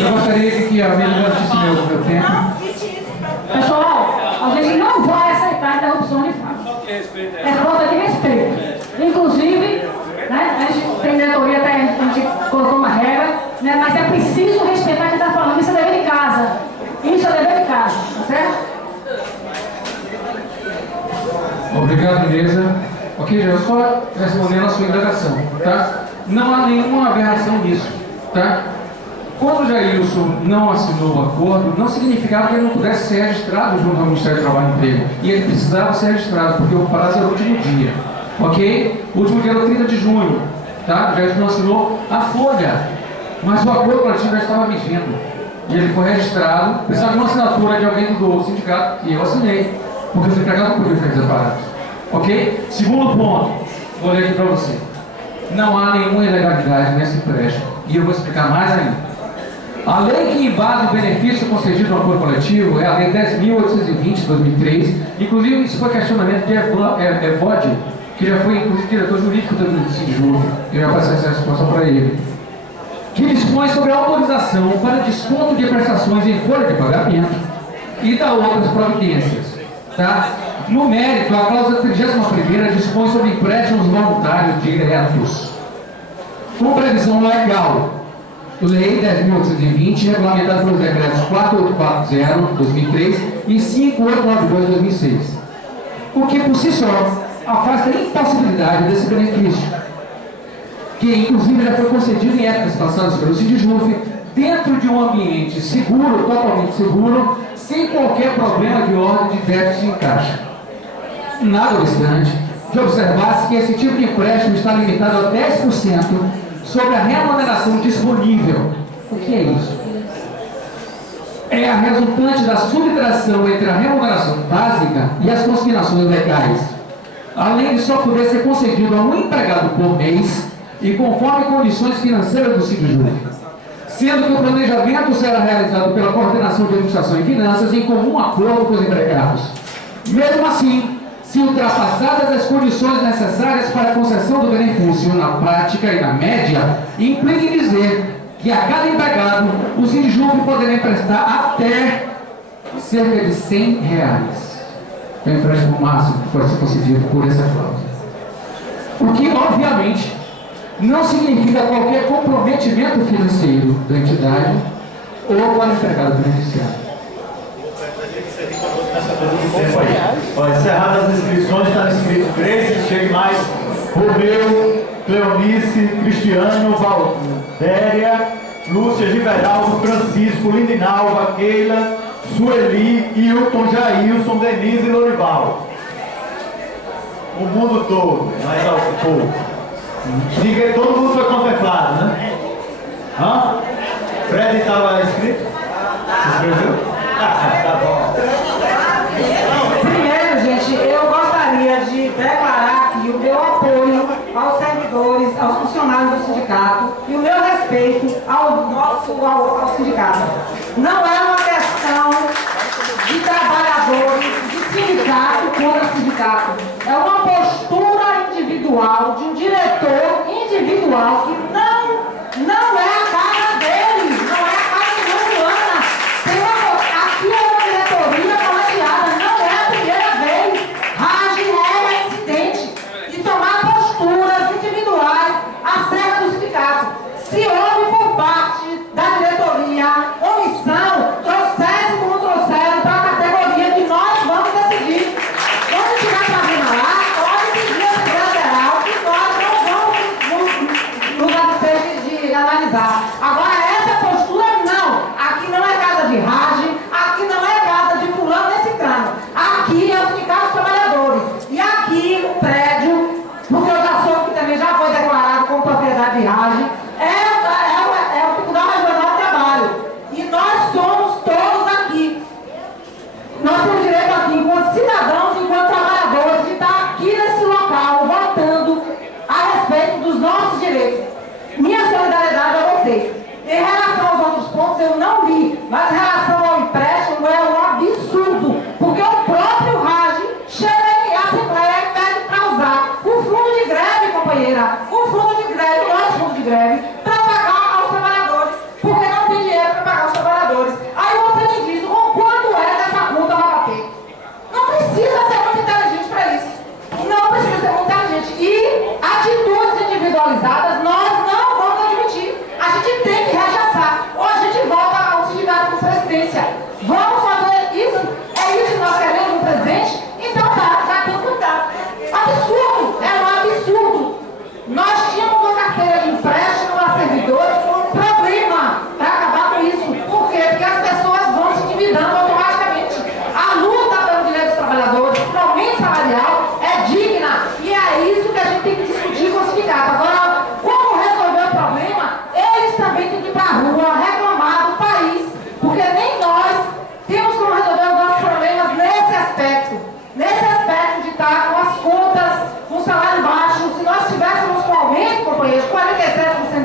Eu gostaria que a minha garantisse meu tempo. Pessoal, a gente não vai aceitar interrupção de fala. É falta de respeito. Inclusive, né, a gente tem diretoria, até a gente colocou uma regra, né, mas é preciso respeitar quem está falando. Isso é dever de casa. Isso é dever de casa, tá certo? Obrigado, mesa. Ok, eu só respondendo a sua indagação, tá? Não há nenhuma aberração nisso, tá? Quando o Jailson não assinou o acordo, não significava que ele não pudesse ser registrado junto ao Ministério do Trabalho e Emprego. E ele precisava ser registrado, porque o prazo era o último dia, ok? O último dia era o 30 de junho, tá? O Jailson não assinou a folha, mas o acordo coletivo já estava vigendo. E ele foi registrado, precisava de uma assinatura de alguém do sindicato, e eu assinei, porque os empregados não podiam ficar separados. Ok? Segundo ponto, vou ler aqui para você. Não há nenhuma ilegalidade nesse empréstimo. E eu vou explicar mais ainda. A lei que embasa o benefício concedido no acordo coletivo é a Lei 10.820 de 2003. Inclusive, isso foi questionamento de Evode, que já foi, inclusive, diretor jurídico do Sindicato. Eu já passei essa resposta para ele. Que dispõe sobre a autorização para desconto de prestações em folha de pagamento e da outras providências. Tá? No mérito, a cláusula 31ª dispõe sobre empréstimos voluntários diretos, com previsão legal. Lei 10.820, regulamentada pelos decretos 4840 de 2003 e 5892 de 2006. O que, por si só, afasta a impossibilidade desse benefício, que, inclusive, já foi concedido em épocas passadas pelo Sindjuf, dentro de um ambiente seguro, totalmente seguro, sem qualquer problema de ordem de déficit em caixa. Nada obstante, de observar-se que esse tipo de empréstimo está limitado a 10% sobre a remuneração disponível. O que é isso? É a resultante da subtração entre a remuneração básica e as consignações legais, além de só poder ser concedido a um empregado por mês e conforme condições financeiras do Sindjuf, sendo que o planejamento será realizado pela Coordenação de Administração e Finanças em comum acordo com os empregados. Mesmo assim, se ultrapassadas as condições necessárias para a concessão do benefício na prática e na média, implica em dizer que a cada empregado o Sindjuf poderá emprestar até cerca de R$100. É o empréstimo máximo que pode ser concedido por essa cláusula. O que, obviamente, não significa qualquer comprometimento financeiro da entidade ou para o empregado beneficiário. Encerradas as inscrições, está inscrito 13, chegue mais Romeu, Cleonice, Cristiano, Valdéria, Lúcia, Giveraldo, Francisco, Lindinalva, Keila, Sueli, Hilton, Jailson, Denise e Lorival. O mundo todo, mais ao pouco. Diga, todo mundo foi contemplado, né? Hã? Fred estava inscrito? Se inscreveu? Tá bom. Primeiro, gente, eu gostaria de declarar aqui o meu apoio aos servidores, aos funcionários do sindicato e o meu respeito ao sindicato. Não é uma questão de trabalhadores, de sindicato contra sindicato. É uma postura individual de um diretor individual que não é a cara dele, não é a cara de Luana. Aqui é uma diretoria colegiada, não é a primeira vez. Rage é incidente de tomar posturas individuais acerca do sindicato. Se houve por parte da diretoria omissão, trouxesse como trouxeram para a categoria que nós vamos decidir. Quando tiver problema lá, pode pedir a Assembleia Geral que nós não vamos nos abster de analisar. Agora, essa postura não. Aqui não é casa de rage, aqui não é casa de fulano nesse cano. Aqui é o Sindicato dos Trabalhadores. E aqui o prédio, porque eu já soube que também já foi declarado como propriedade de rage, é o Tribunal Regional de Trabalho. E nós somos todos aqui. Nós temos direito aqui, enquanto cidadãos, enquanto trabalhadores, de estar aqui nesse local, votando a respeito dos nossos direitos. Minha solidariedade a vocês. Em relação aos outros pontos, eu não li, mas em relação ao empréstimo, é um absurdo, porque o próprio RAGE chega em Assembleia e pede para usar o fundo de greve, companheira, o fundo de greve, o nosso fundo de greve, para pagar aos trabalhadores, porque não tem dinheiro para pagar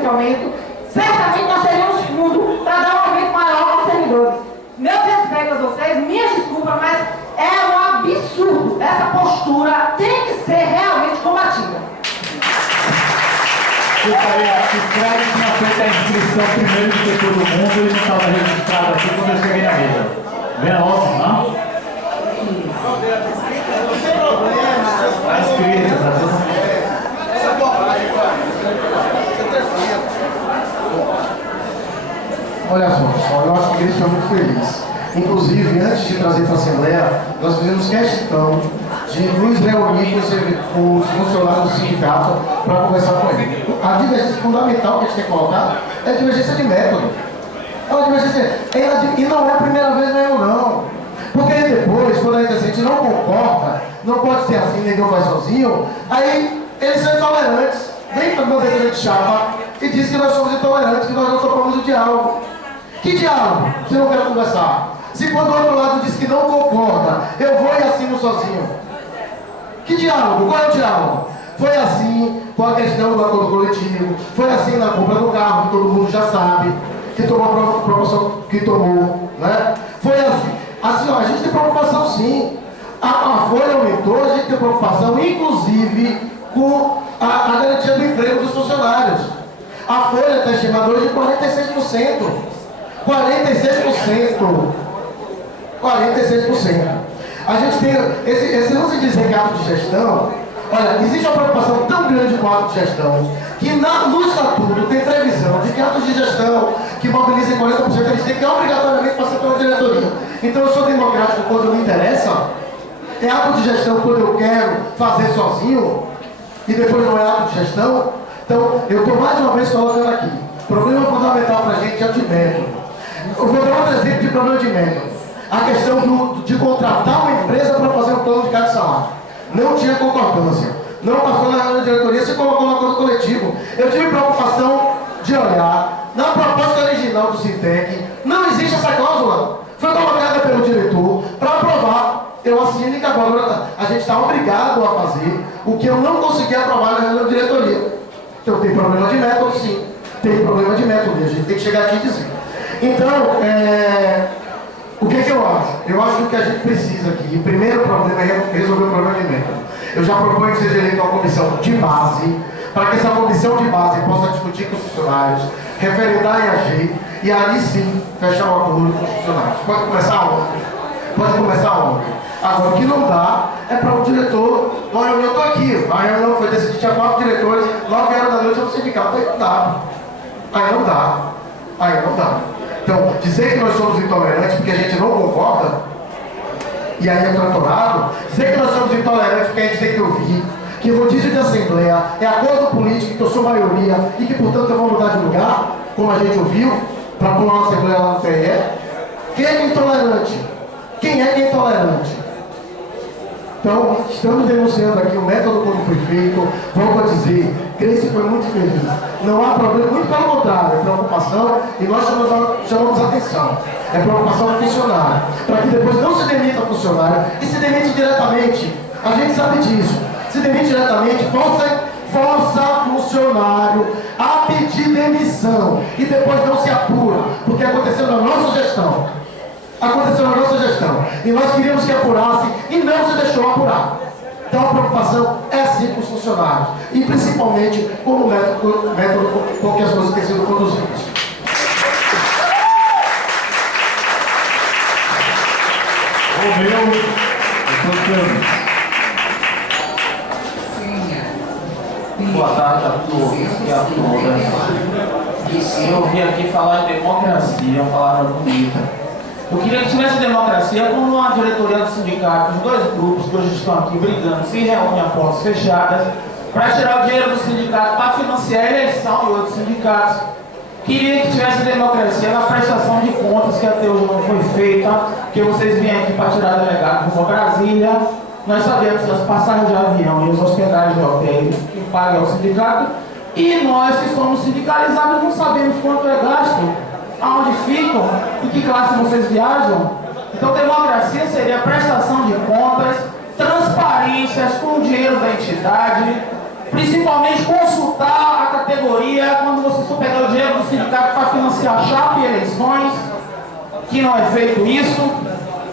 de aumento, certamente nós teríamos fundo para dar um aumento maior aos servidores. Meus respeitos a vocês, minhas desculpas, mas é um absurdo. Essa postura tem que ser realmente combatida. Escreve que tinha feito a inscrição primeiro do que todo mundo e não estava registrado aqui quando eu cheguei na mesa. Vem logo, não? Está inscrito, tá tudo. Olha só, pessoal, eu acho que ele foi muito feliz. Inclusive, antes de trazer para a Assembleia, nós fizemos questão de nos reunir com os funcionários do sindicato para conversar com ele. A divergência fundamental que a gente tem que colocar é a divergência de método. É uma divergência, e não é a primeira vez mesmo, não. Porque depois, quando a gente não concorda, não pode ser assim, ninguém faz sozinho, aí eles são intolerantes. Vem para uma defesa de chapa e diz que nós somos intolerantes, que nós não topamos o diálogo. Que diálogo? Se não quer conversar. Se quando o outro lado diz que não concorda, eu vou e assino sozinho. Que diálogo? Qual é o diálogo? Foi assim com a questão do acordo coletivo, foi assim na compra do carro, que todo mundo já sabe, que tomou a proporção que tomou, né? Foi assim. Assim, ó, a gente tem preocupação sim. A folha aumentou, a gente tem preocupação, inclusive, com a garantia do emprego dos funcionários. A folha está estimada hoje de 46%. 46%. 46%. A gente tem esse lance de dizer que ato de gestão. Olha, existe uma preocupação tão grande com o ato de gestão que no estatuto tem previsão de que atos de gestão que mobilizem 40% eles têm que obrigatoriamente passar pela diretoria. Então eu sou democrático quando me interessa, é ato de gestão quando eu quero fazer sozinho e depois não é ato de gestão. Então eu estou mais uma vez colocando aqui, problema fundamental para a gente é o de método. Eu vou dar um exemplo de problema de método. A questão de contratar uma empresa para fazer um plano de cada salário. Não tinha concordância. Não passou na reunião da diretoria, se colocou no acordo coletivo. Eu tive preocupação de olhar. Na proposta original do Sintec, não existe essa cláusula. Foi colocada pelo diretor para aprovar. Eu assino e agora a gente está obrigado a fazer o que eu não consegui aprovar na reunião da diretoria. Então tem problema de método, sim. Tem problema de método, e a gente tem que chegar aqui e dizer. Então, o que eu acho? Eu acho que o que a gente precisa aqui, o primeiro problema é resolver o problema de método. Eu já proponho que seja eleita uma comissão de base, para que essa comissão de base possa discutir com os funcionários, referendar em AG, e aí sim fechar um acordo com os funcionários. Pode começar ontem. Pode começar ontem. Agora, o que não dá é para o diretor, uma reunião, eu estou aqui, a reunião foi decidida, tinha 4 diretores, 9 horas da noite no sindicato, aí não dá. Aí não dá. Aí não dá. Então, dizer que nós somos intolerantes porque a gente não concorda, e aí é tratorado, dizer que nós somos intolerantes porque a gente tem que ouvir, que o rodízio de assembleia é acordo político, que eu sou maioria, e que, portanto, eu vou mudar de lugar, como a gente ouviu, para pôr uma assembleia lá no TRE. Quem é que é intolerante? Quem é que é intolerante? Então, estamos denunciando aqui o método como foi feito. Volto a dizer, Grace foi muito feliz. Não há problema, muito pelo contrário, é preocupação e nós chamamos atenção. É preocupação do funcionário, para que depois não se demita o funcionário e se demite diretamente. A gente sabe disso. Se demite diretamente, força funcionário a pedir demissão e depois não se apura, porque aconteceu na nossa gestão. Aconteceu na nossa gestão. E nós queríamos que apurasse e não se deixou apurar. Então a preocupação é sim com os funcionários. E principalmente com o método com que as coisas têm sido conduzidas. Boa tarde a todos e a todas. Eu vim aqui falar de democracia, uma palavra bonita. Eu queria que tivesse democracia como a diretoria do sindicato, os dois grupos que hoje estão aqui brigando, se reúnem a portas fechadas, para tirar o dinheiro do sindicato para financiar a eleição de outros sindicatos. Queria que tivesse democracia na prestação de contas, que até hoje não foi feita, que vocês vêm aqui para tirar delegado rumo a Brasília. Nós sabemos que as passagens de avião e os hospedagem de hotéis que pagam ao sindicato, e nós que somos sindicalizados não sabemos quanto é gasto, aonde ficam, em que classe vocês viajam. Então democracia seria prestação de contas, transparências com o dinheiro da entidade, Principalmente consultar a categoria quando você for pegar o dinheiro do sindicato para financiar chapa e eleições, que não é feito isso,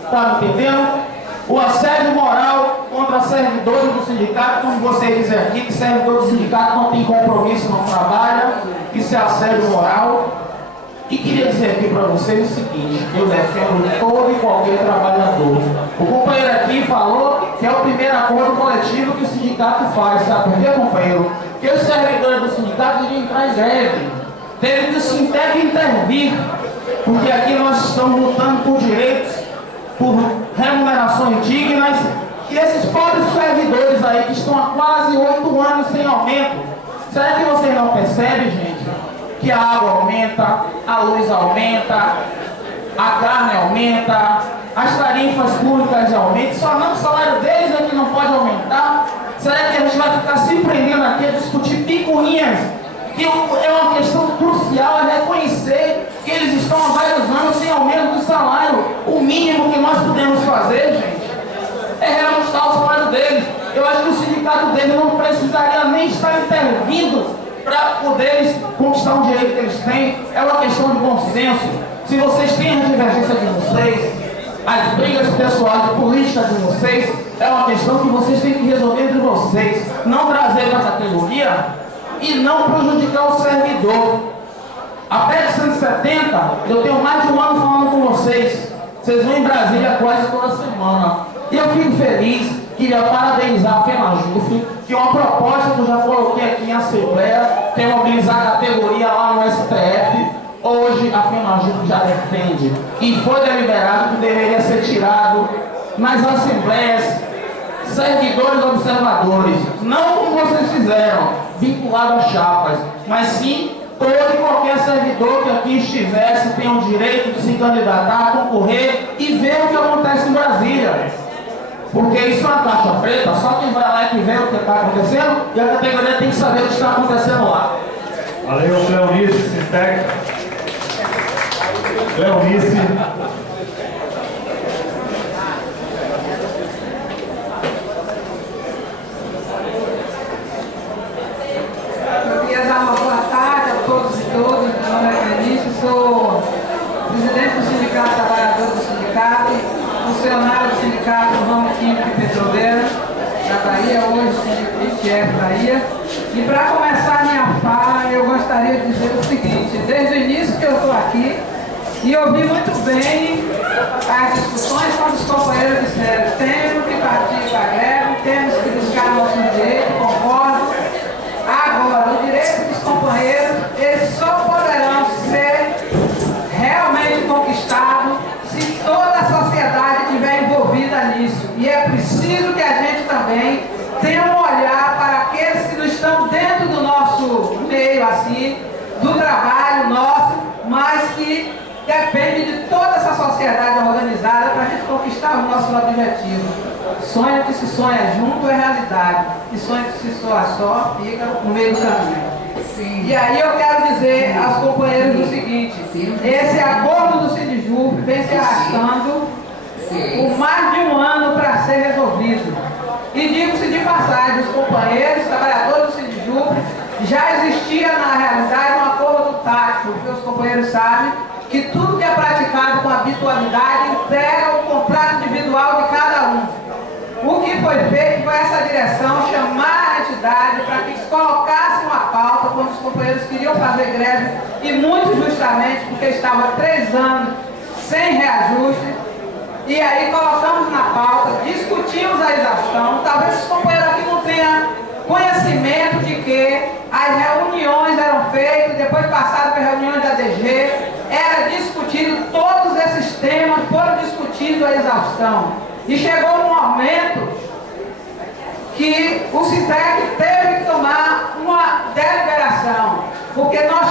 tá me entendendo? O assédio moral contra servidores do sindicato, como você diz aqui, que servidor do sindicato não tem compromisso, não trabalha, isso é assédio moral. E queria dizer aqui para vocês o seguinte: eu defendo todo e qualquer trabalhador. O companheiro aqui falou que é o primeiro acordo coletivo que o sindicato faz, sabe por quê, companheiro? Porque os servidores do sindicato iriam entrar em greve, teve que se intervir, porque aqui nós estamos lutando por direitos, por remunerações dignas, e esses pobres servidores aí que estão há quase 8 anos sem aumento. Será que vocês não percebem, gente? Que a água aumenta, a luz aumenta, a carne aumenta, as tarifas públicas aumentam, só não o salário deles é que não pode aumentar. Será que a gente vai ficar se prendendo aqui a discutir picuinhas? Que é uma questão crucial, é reconhecer que eles estão há vários anos sem aumento do salário. O mínimo que nós podemos fazer, gente, é reajustar o salário deles. Eu acho que o sindicato deles não precisaria nem estar intervindo para poder conquistar um direito que eles têm. É uma questão de bom senso. Se vocês têm a divergência de vocês, as brigas pessoais e políticas de vocês, é uma questão que vocês têm que resolver entre vocês, não trazer para a categoria e não prejudicar o servidor. A PEC 170, eu tenho mais de um ano falando com vocês. Vocês vão em Brasília quase toda semana. E eu fico feliz. Queria parabenizar a FENAJUF, que é uma proposta que eu já coloquei aqui em Assembleia, que é mobilizar a categoria lá no STF. Hoje a FENAJUF já defende, e foi deliberado que deveria ser tirado nas assembleias servidores observadores, não como vocês fizeram, vinculado a chapas, mas sim todo e qualquer servidor que aqui estivesse tem o direito de se candidatar, concorrer e ver o que acontece em Brasília. Porque isso é uma caixa preta, só quem vai lá é que vê o que está acontecendo, e a categoria tem que saber o que está acontecendo lá. Valeu, Cleonice, Sintec. Cleonice. Eu queria dar uma boa tarde a todos e todas. Meu nome é Cleonice, sou presidente do Sindicato Trabalhador do Sindicato, funcionário do Sindicato do Ramo Químico e Petroleiro da Bahia, hoje ITF Bahia. E para começar minha fala, eu gostaria de dizer o seguinte: desde o início que eu estou aqui, e ouvi muito bem as discussões quando os companheiros disseram: temos que partir para a greve, temos que buscar nosso direito, concordo. Agora, o direito dos companheiros, eles só poderão ser realmente conquistados se toda a sociedade estiver envolvida nisso. E é preciso que a gente também tenha um olhar para aqueles que não estão dentro do nosso meio, assim, do trabalho nosso, mas que depende de toda essa sociedade organizada para a gente conquistar o nosso objetivo. Sonho que se sonha junto é realidade, e sonho que se sonha só fica no meio do caminho. Sim. E aí eu quero dizer aos companheiros o seguinte: esse acordo do Sindijuf vem se arrastando por mais de um ano para ser resolvido. E digo-se de passagem, os companheiros, trabalhadores do Sindijuf, já existia na realidade um acordo tático, porque os companheiros sabem que tudo que é praticado com habitualidade integra o contrato individual de cada um. O que foi feito foi essa direção chamar a entidade para que eles colocassem uma pauta quando os companheiros queriam fazer greve, e muito justamente porque estava 3 anos sem reajuste. E aí colocamos na pauta, discutimos a exaustão. Talvez os companheiros aqui não tenham conhecimento de que as reuniões eram feitas, depois passaram para reuniões da DG, era discutido, todos esses temas foram discutidos a exaustão. E chegou um momento que o Sintec teve que tomar uma deliberação, porque nós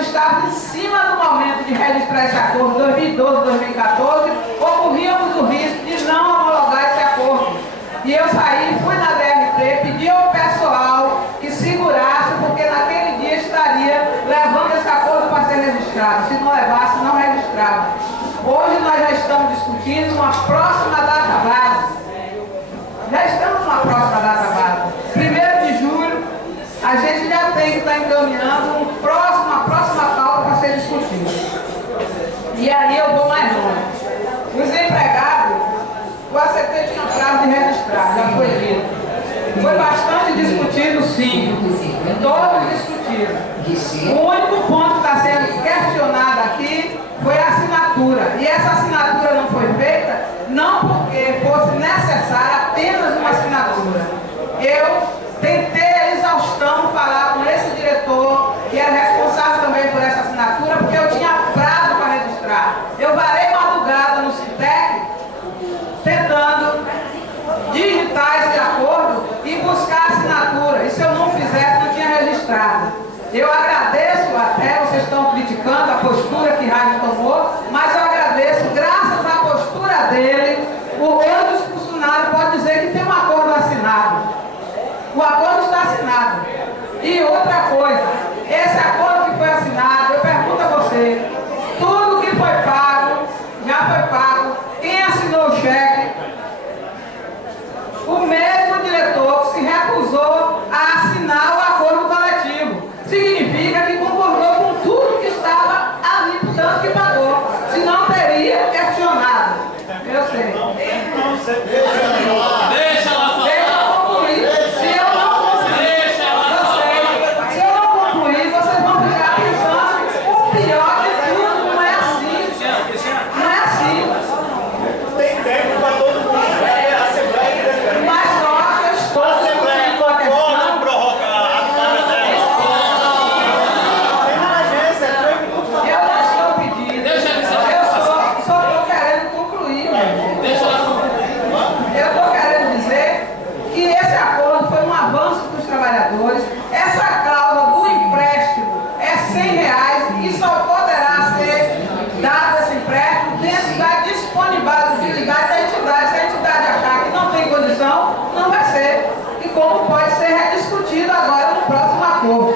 estávamos em cima do momento de registrar esse acordo, 2012, 2014, corríamos o risco de não homologar esse acordo. E eu saí, fui na DRT, pedi ao pessoal que segurasse, porque naquele dia estaria levando esse acordo para ser registrado. Se não levasse, não registrava. Hoje nós já estamos discutindo uma próxima data base. Já estamos numa próxima data base. 1º de julho, O único ponto que está sendo questionado aqui foi a assinatura. E essa assinatura não foi feita não porque fosse necessária apenas uma assinatura. Eu tentei a exaustão falar com esse diretor, que era responsável também por essa assinatura, porque eu tinha prazo para registrar. Eu varei madrugada no Citec, tentando digitar esse acordo e buscar a assinatura. E se eu não fizesse, não tinha registrado. Eu agradeço até, vocês estão criticando a postura que Rádio tomou, mas eu agradeço, graças à postura dele, hoje os funcionários podem dizer que tem um acordo assinado. O acordo está assinado. E outra coisa, esse acordo que foi assinado, eu pergunto a você, tudo que foi pago, já foi pago, quem assinou o cheque? O mesmo diretor que se recusou a assinar o acordo coletivo. Significa que concordou com tudo que estava ali, portanto que pagou. Senão teria questionado. Eu sei. Deixa ela falar. Deixa eu concluir. Se eu não concluir, eu sei. Se eu não concluir, vocês vão ficar pensando o pior de tudo. Não é assim. Não é assim. Tem tempo para todo mundo. É a Assembleia. Mas só que eu estou concluindo a questão. Prorrogar a fala dela. Tem uma agência, 3 minutos. Eu não estou pedindo. Deixa ele ser. Eu só estou querendo concluir. Deixa ela concluir. Eu estou querendo dizer que esse acordo foi um avanço para os trabalhadores. Essa cláusula do empréstimo é R$100 e só poderá ser dado esse empréstimo dentro da disponibilidade da entidade. Se a entidade achar que não tem condição, não vai ser. E como pode ser rediscutido agora no próximo acordo.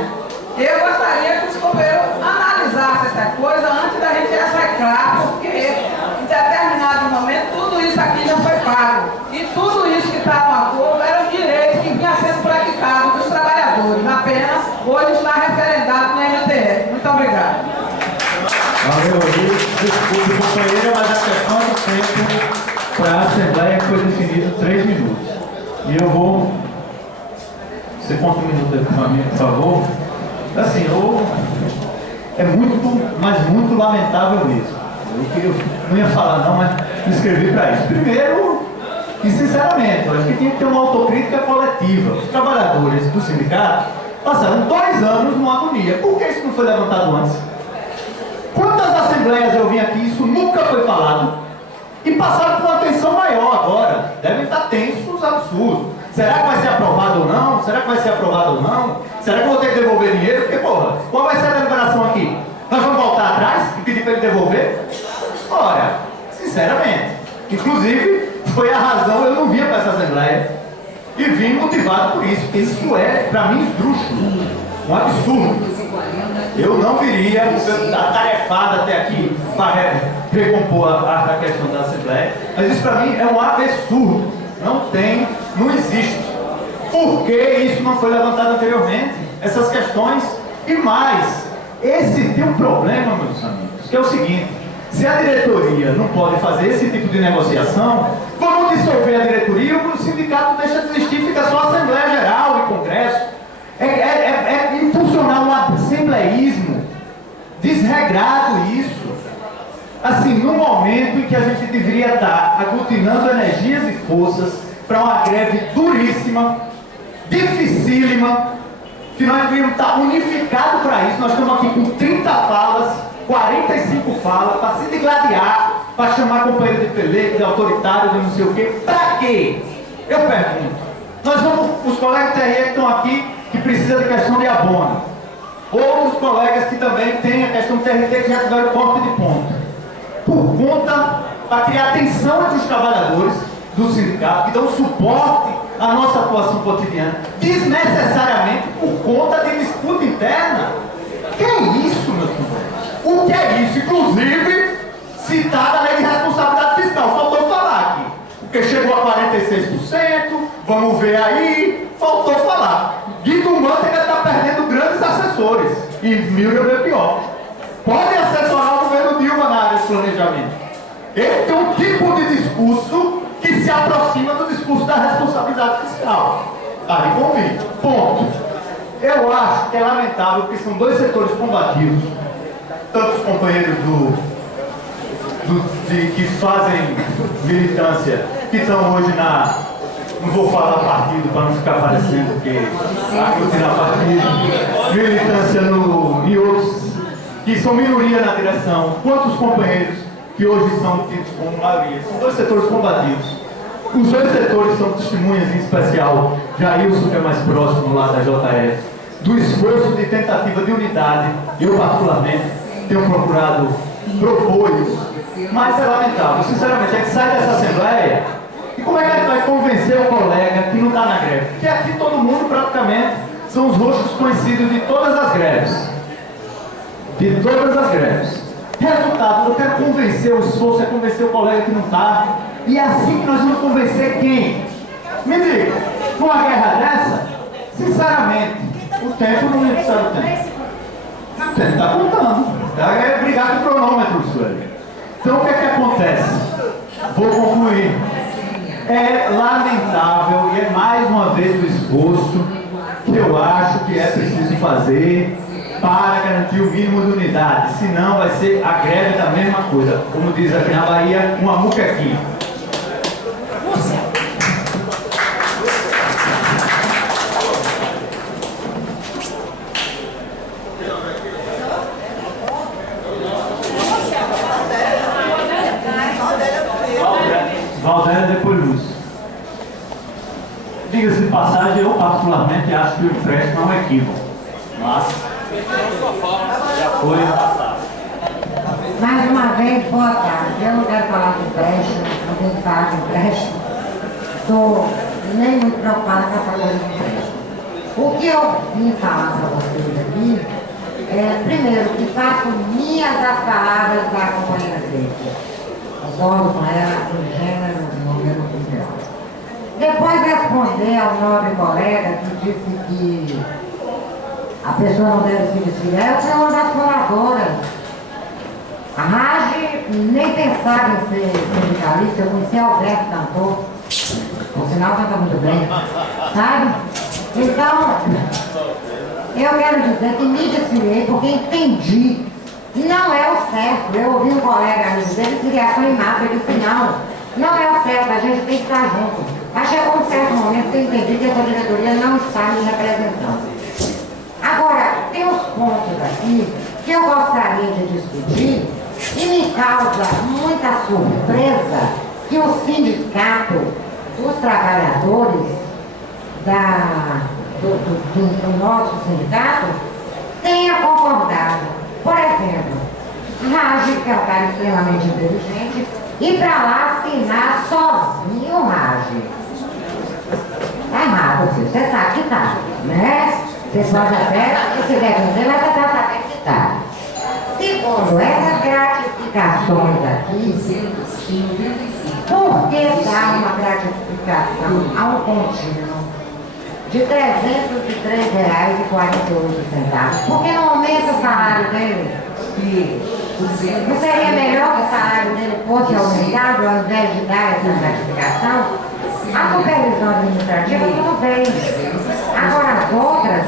Eu gostaria que os companheiros analisassem essa coisa antes da gente execrar, porque em determinado momento tudo isso aqui já foi pago. E tudo isso que está no acordo era um direito que vinha sendo praticado dos trabalhadores. Apenas hoje está referendado no MTF. Muito obrigado. Valeu, desculpe, companheira, mas a questão do tempo para a Assembleia foi definido 3 minutos. E eu vou. Você conta um minuto aí para mim, por favor. Assim, é muito, mas muito lamentável mesmo. Eu não ia falar não, mas me inscrevi para isso. Primeiro, e sinceramente, eu acho que tinha que ter uma autocrítica coletiva. Os trabalhadores do sindicato passaram 2 anos numa agonia. Por que isso não foi levantado antes? Quantas assembleias eu vim aqui, isso nunca foi falado, e passaram por uma tensão maior agora. Devem estar tensos, absurdos. Será que vai ser aprovado ou não? Será que vai ser aprovado ou não? Será que eu vou ter que devolver dinheiro? Porque, porra, qual vai ser a deliberação aqui? Nós vamos voltar atrás e pedir para ele devolver? Ora, sinceramente, inclusive, foi a razão, eu não vinha para essa assembleia, e vim motivado por isso. Isso é, para mim, esdrúxulo, um absurdo. Eu não viria atarefado até aqui para recompor a questão da Assembleia, mas isso para mim é um absurdo. Não existe. Por que isso não foi levantado anteriormente? Essas questões e mais. Esse tem um problema, meus amigos, que é o seguinte: se a diretoria não pode fazer esse tipo de negociação, vamos dissolver a diretoria, o sindicato deixa de existir, fica só a Assembleia Geral e Congresso. É impulsionar um assembleísmo desregrado isso. Assim, no momento em que a gente deveria estar aglutinando energias e forças para uma greve duríssima, dificílima, que nós deveríamos estar unificados para isso. Nós estamos aqui com 30 falas, 45 falas, para se degladiar, para chamar companheiro de peleiro, de autoritário, de não sei o quê. Para quê? Eu pergunto. Nós vamos, os colegas TRE que estão aqui, que precisam de questão de abono. Outros colegas que também têm a questão do TRT, que já tiveram corte de ponto. Por conta, para criar tensão entre os trabalhadores do sindicato, que dão suporte à nossa atuação cotidiana, desnecessariamente por conta de disputa interna. Que é isso, meus companheiros? O que é isso? Inclusive, citada a lei de responsabilidade fiscal. Faltou falar aqui. Porque chegou a 46%, vamos ver aí, faltou falar. Guido Mantega está perdendo grandes assessores. E Miriam é pior. Pode assessorar o governo Dilma na área de planejamento. Esse é um tipo de discurso que se aproxima do discurso da responsabilidade fiscal. Tá de convite. Ponto. Eu acho que é lamentável, porque são dois setores combativos, tanto os companheiros que fazem militância, que estão hoje não vou falar partido para não ficar parecendo que tirar partido, militância em outros, que são minoria na direção, quanto os companheiros que hoje são tidos como maioria. São dois setores combativos. Os dois setores são testemunhas, em especial Jailson, que é mais próximo lá da JF, do esforço de tentativa de unidade. Eu, particularmente, tenho procurado propor isso, mas é lamentável. Sinceramente, a gente sai dessa Assembleia e como é que a gente vai convencer o colega que não está na greve? Porque aqui todo mundo, praticamente, são os rostos conhecidos de todas as greves. De todas as greves. Resultado, eu quero convencer o esforço, é convencer o colega que não está. E é assim que nós vamos convencer quem? Me diga, numa guerra dessa, sinceramente, o tempo não é necessário o tempo. O tempo está contando. É brigar com o cronômetro, Sueli. Então o que é que acontece? Vou concluir. É lamentável e é mais uma vez o esforço que eu acho que é preciso fazer para garantir o mínimo de unidade. Senão vai ser a greve da mesma coisa. Como diz aqui na Bahia, uma muquequinha. Valdélia, depois Lúcio. Diga-se de passagem, eu particularmente acho que o empréstimo é um equívoco. Mas já foi passado. Mais uma vez, boa tarde. Eu não quero falar de empréstimo, não tenho que falar de empréstimo. Estou nem muito preocupada com essa coisa de empréstimo. O que eu vim falar para vocês aqui é, primeiro, que faço minhas as palavras da companheira Cécia. Concordo com ela, do gênero, do governo federal. Depois responder ao nobre colega que disse que a pessoa não deve se desfilar, eu sou uma das fundadoras. A RAGE nem pensava em ser sindicalista, eu conheci Alberto Cantor, o sinal canta muito bem, sabe? Então, eu quero dizer que me desfilei porque entendi. Não é o certo. Eu ouvi um colega amigo dele, filiação em massa, eu disse, não é o certo, a gente tem que estar junto. Mas chegou um certo momento que eu entendi que essa diretoria não está me representando. Agora, tem uns pontos aqui que eu gostaria de discutir e me causa muita surpresa que o sindicato, os trabalhadores do nosso sindicato tenha concordado. Por exemplo, RAGE, que é um cara extremamente inteligente, ir para lá assinar sozinho o RAGE. Tá errado, filho. Você sabe que tá, né? Você pode até se defender, mas você tá sabendo que tá. Segundo, essas gratificações aqui, por que dar uma gratificação a um contínuo de R$ 303,48? Porque não aumenta o salário dele? Não seria melhor que o salário dele fosse aumentado ao invés de dar essa gratificação? A supervisão administrativa tudo bem. Agora as outras,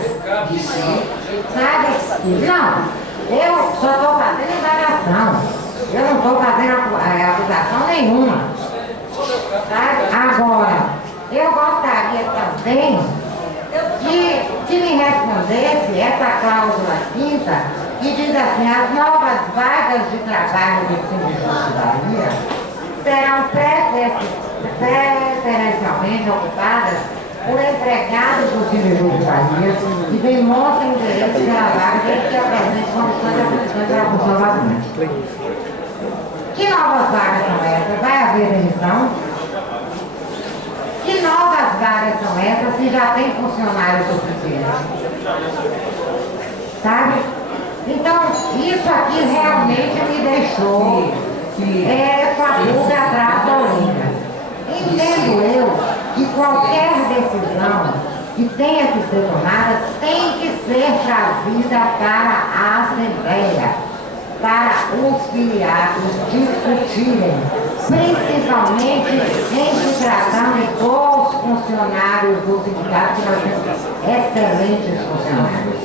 sabe? Não, eu só estou fazendo indagação. Eu não estou fazendo acusação nenhuma. Sabe? Agora, eu gostaria também que me respondesse essa cláusula quinta que diz assim: as novas vagas de trabalho do Sindicato da Bahia serão preferencialmente ocupadas por empregados do Sindicato da Bahia que demonstrem interesse pela vaga desde que apresentem condições e condições para a função vacante. Que novas vagas são essas? Vai haver demissão? Que novas vagas são essas se já tem funcionários suficientes? Sabe? Então, isso aqui realmente me deixou com a pulga atrás da orelha. Entendo eu que qualquer decisão que tenha que ser tomada tem que ser trazida para a Assembleia, para os filiados discutirem principalmente em se tratando dos funcionários do sindicato, que nós temos excelentes funcionários.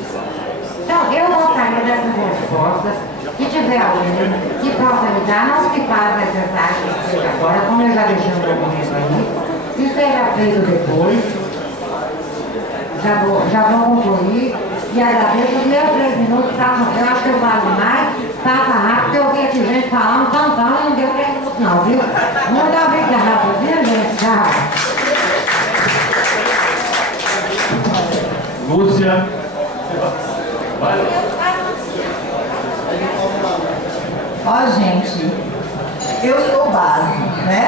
Então, eu gostaria dessas respostas, que tiver alguém que possa me dar, não se faz necessário que seja agora, como eu já deixei um documento aí, que seja feito depois. Já vou concluir e agradeço os meus 3 minutos, eu acho que eu falo mais, passa rápido, eu vi aqui gente falando tantão e não deu 3 minutos não, viu? Muito obrigada, viu gente? Tchau. Lúcia. Ó, gente, eu sou base, né?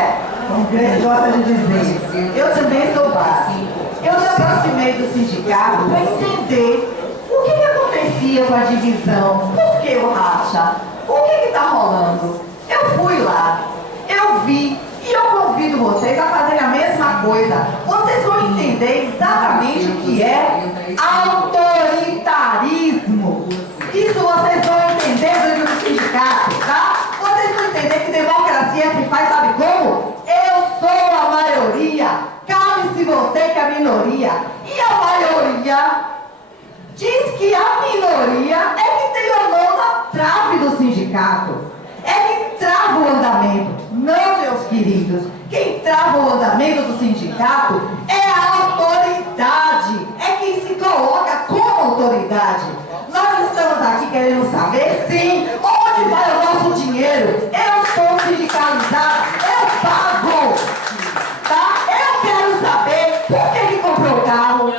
Como o Grace gosta de dizer. Eu também sou base. Eu me aproximei do sindicato para entender o que acontecia com a divisão, por que o racha, o que está rolando. Eu fui lá, eu vi e eu convido vocês a fazerem a mesma coisa. Vocês vão entender exatamente o que é autoritarismo. Isso vocês vão entender dentro do sindicato, tá? Vocês vão entender que democracia se faz, sabe como? Eu sou a maioria, cabe-se você que é a minoria. E a maioria diz que a minoria é que tem a mão na trave do sindicato. É que trava o andamento. Não, meus queridos. Quem trava o andamento do sindicato é a autoridade. É quem se coloca como autoridade. Nós estamos aqui querendo saber, sim, onde vai o nosso dinheiro. Eu sou sindicalizada, eu pago. Tá? Eu quero saber por que comprou o carro,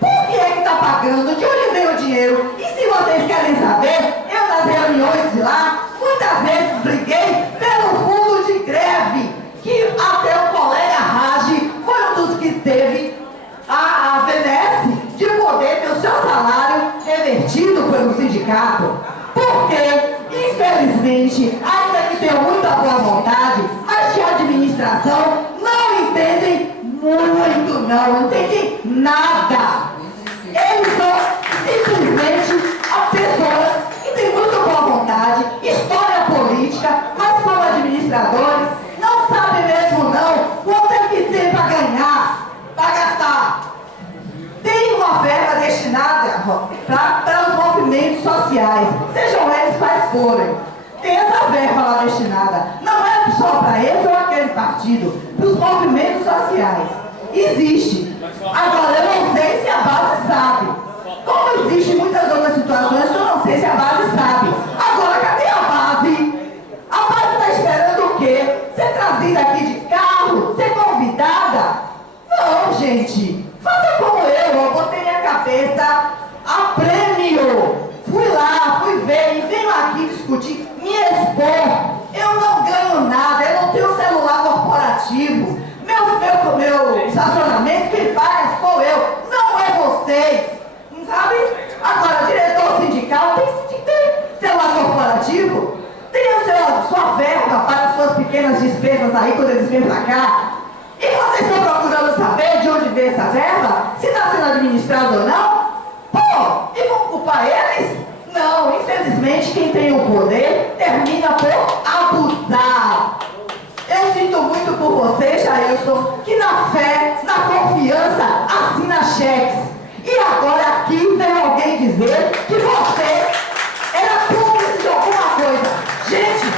por que está pagando, de onde vem o dinheiro. E se vocês querem saber, eu nas reuniões de lá, muitas vezes briguei pelo fundo de greve, que até o colega Raj foi um dos que teve a benesse de poder ter o seu salário revertido pelo sindicato. Porque, infelizmente, ainda que tenham muita boa vontade, mas de administração não entendem muito, não entendem nada. Eles são simplesmente as pessoas que têm muito boa vontade, história política, mas como administradores, não sabem mesmo não quanto é que tem para ganhar, para gastar. Tem uma verba destinada para os movimentos sociais, sejam eles quais forem. Tem essa verba lá destinada. Não é só para esse ou aquele partido, para os movimentos sociais. Existe. Agora, eu não sei se a base sabe. Como existem muitas outras situações que eu não sei se a base sabe. Agora, cadê a base? A base está esperando o quê? Ser trazida aqui de carro? Ser convidada? Não, gente. Faça como eu botei minha cabeça a prêmio. Fui lá, fui ver e venho aqui discutir, me expor. Eu não ganho nada, eu não tenho celular corporativo. Meu estacionamento, quem faz sou eu, não é vocês. Não sabe? Agora, diretor sindical tem que ter celular corporativo. Tem a sua verba para suas pequenas despesas aí quando eles vêm para cá. E vocês estão procurando saber de onde vem essa verba? Se está sendo administrado ou não? Pô, e vão culpar eles? Não, infelizmente quem tem o poder termina por abusar. Eu sinto muito por você, Jailson, que na fé, na confiança, assina cheques. E agora aqui vem alguém dizer que você era cúmplice de alguma coisa. Gente,